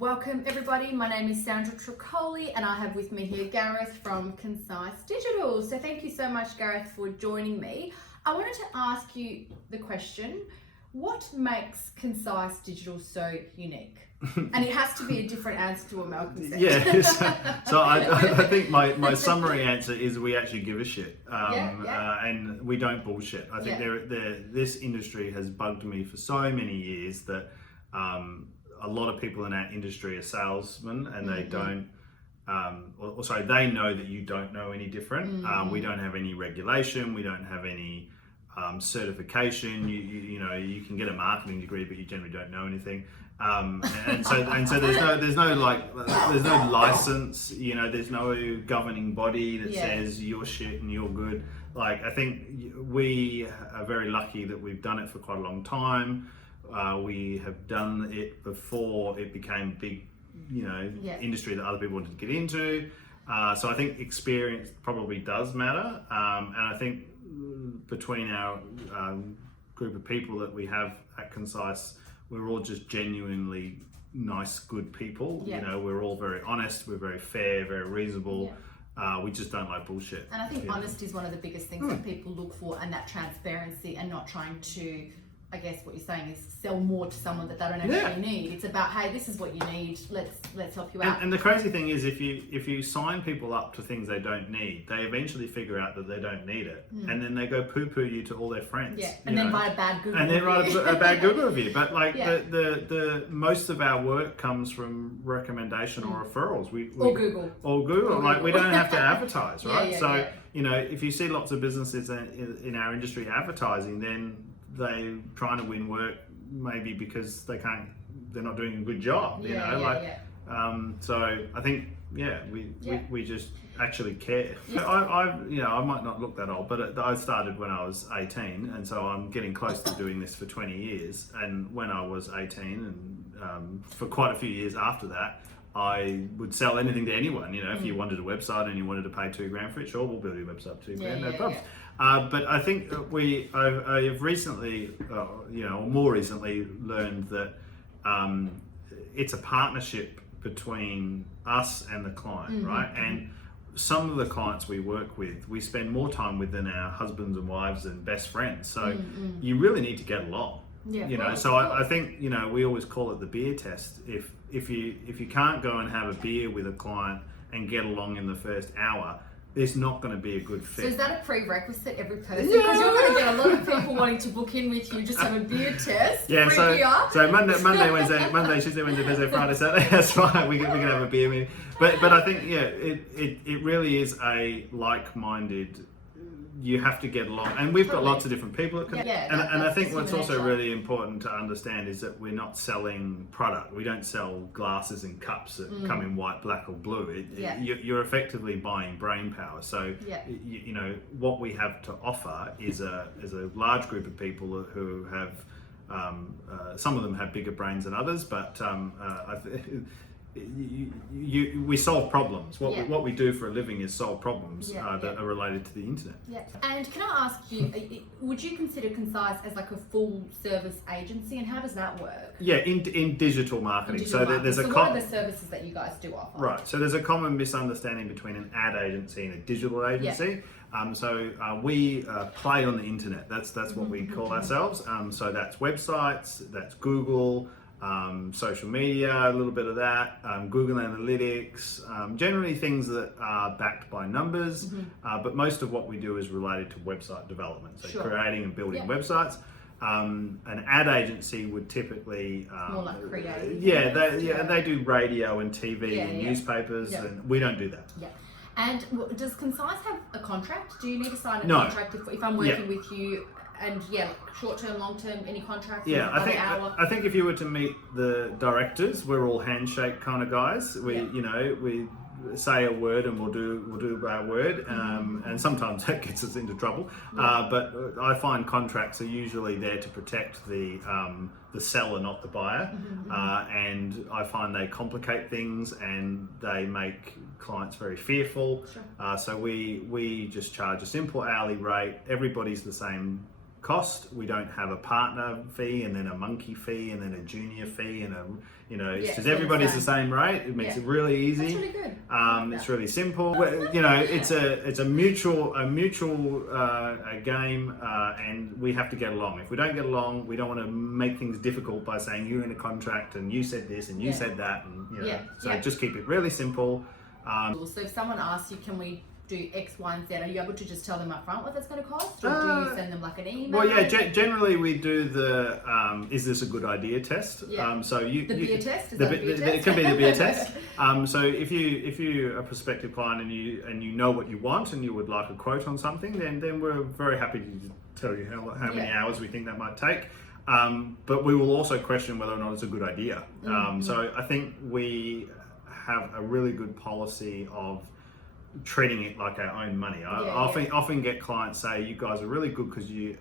Welcome everybody, my name is Sandra Tricoli and I have with me here Gareth from Concise Digital. So thank you so much, Gareth, for joining me. I wanted to ask you the question, what makes Concise Digital so unique? And it has to be a different answer to what Malcolm said. Yeah, so I think my summary answer is we actually give a shit, and we don't bullshit. I think this industry has bugged me for so many years that a lot of people in our industry are salesmen and they don't, they know that you don't know any different. We don't have any regulation, we don't have any certification. You can get a marketing degree, but you generally don't know anything. And so there's no license. There's no governing body that says you're shit and you're good. Like, I think we are very lucky that we've done it for quite a long time. We have done it before it became big, industry that other people wanted to get into. So I think experience probably does matter. And I think between our group of people that we have at Concise, we're all just genuinely nice, good people. We're all very honest, we're very fair, very reasonable. We just don't like bullshit. And I think honesty is one of the biggest things that people look for, and that transparency, and not trying to, I guess what you're saying is sell more to someone that they don't actually need. It's about, hey, this is what you need. Let's help you out. And the crazy thing is, if you sign people up to things they don't need, they eventually figure out that they don't need it, and then they go poo-poo you to all their friends. And then write a bad Google review. And then write a bad Google review. But the most of our work comes from recommendation or referrals. Or Google. Like, we don't have to advertise, right? If you see lots of businesses in our industry advertising, then they're trying to win work maybe because they're not doing a good job, so I think we just actually care. I might not look that old, but I started when I was 18, and so I'm getting close to doing this for 20 years. And when I was 18 and for quite a few years after that, I would sell anything to anyone. If you wanted a website and you wanted to pay $2,000 for it, sure, we'll build you a website for $2,000, no problems. But I think I've recently, more recently, learned that it's a partnership between us and the client, right? And some of the clients we work with, we spend more time with than our husbands and wives and best friends. So you really need to get along. I think we always call it the beer test. If you can't go and have a beer with a client and get along in the first hour, it's not going to be a good fit. So is that a prerequisite every person? Because you're going to get a lot of people wanting to book in with you, just have a beer test. So Monday, Tuesday, Wednesday, Thursday, Friday, Saturday. That's right. We can have a beer meeting. But I think it really is a like-minded. You have to get along, and we've got lots of different people. And I think what's also really important to understand is that we're not selling product. We don't sell glasses and cups that come in white, black, or blue. You're effectively buying brain power. So what we have to offer is a large group of people who have. Some of them have bigger brains than others, but we solve problems. What we do for a living is solve problems that are related to the internet. And can I ask you, would you consider Concise as like a full service agency, and how does that work? In digital marketing. What are the services that you guys do offer? Right, so there's a common misunderstanding between an ad agency and a digital agency. We play on the internet. That's what we call ourselves. So that's websites, that's Google, social media, a little bit of that, Google Analytics, generally things that are backed by numbers, but most of what we do is related to website development, so creating and building websites. An ad agency would typically more like creative. They do radio and TV and newspapers, and we don't do that. And does Concise have a contract? Do you need to sign a contract if I'm working with you? And short term, long term, any contracts? I think if you were to meet the directors, we're all handshake kind of guys. We say a word and we'll do our word, and sometimes that gets us into trouble. But I find contracts are usually there to protect the seller, not the buyer, and I find they complicate things and they make clients very fearful. So we just charge a simple hourly rate. Everybody's the same cost. We don't have a partner fee and then a monkey fee and then a junior fee and it's just everybody's the same rate. It makes it really easy. That's really good. It's really simple. It's a mutual game, and we have to get along. If we don't get along, we don't want to make things difficult by saying you're in a contract and you said this and you said that, and just keep it really simple. So if someone asks you, can we do X, Y, and Z, are you able to just tell them up front what that's going to cost, or do you send them like an email? Well, generally we do the is this a good idea test. So the beer test. It could be the beer test. So if you a prospective client and you know what you want and you would like a quote on something, then we're very happy to tell you how many hours we think that might take. But we will also question whether or not it's a good idea. So I think we have a really good policy of treating it like our own money. I often get clients say, you guys are really good because you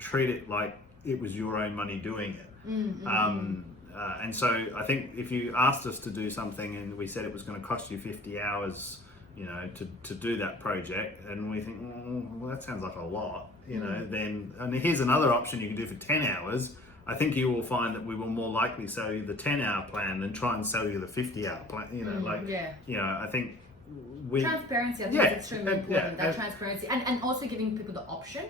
treat it like it was your own money doing it. And so I think if you asked us to do something and we said it was going to cost you 50 hours, to do that project, and we think, well, that sounds like a lot, then, and here's another option you can do for 10 hours. I think you will find that we will more likely sell you the 10-hour plan than try and sell you the 50-hour plan. I think transparency, I think is extremely important. That transparency, and also giving people the option.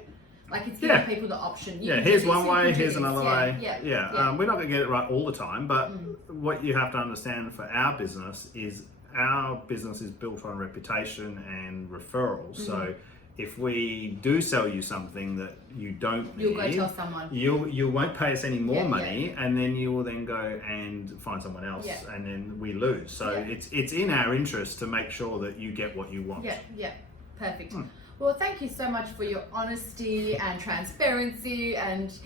Like it's giving people the option. Here's one way, here's another way. We're not going to get it right all the time, but what you have to understand for our business is built on reputation and referrals. So if we do sell you something that you don't need, you'll go tell someone. You won't pay us any more money, and then you will then go and find someone else, and then we lose. So it's in our interest to make sure that you get what you want. Perfect. Well, thank you so much for your honesty and transparency, and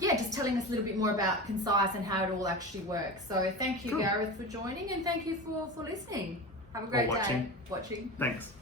just telling us a little bit more about Concise and how it all actually works. So thank you, Gareth, for joining, and thank you for listening. Have a great day. Watching. Thanks.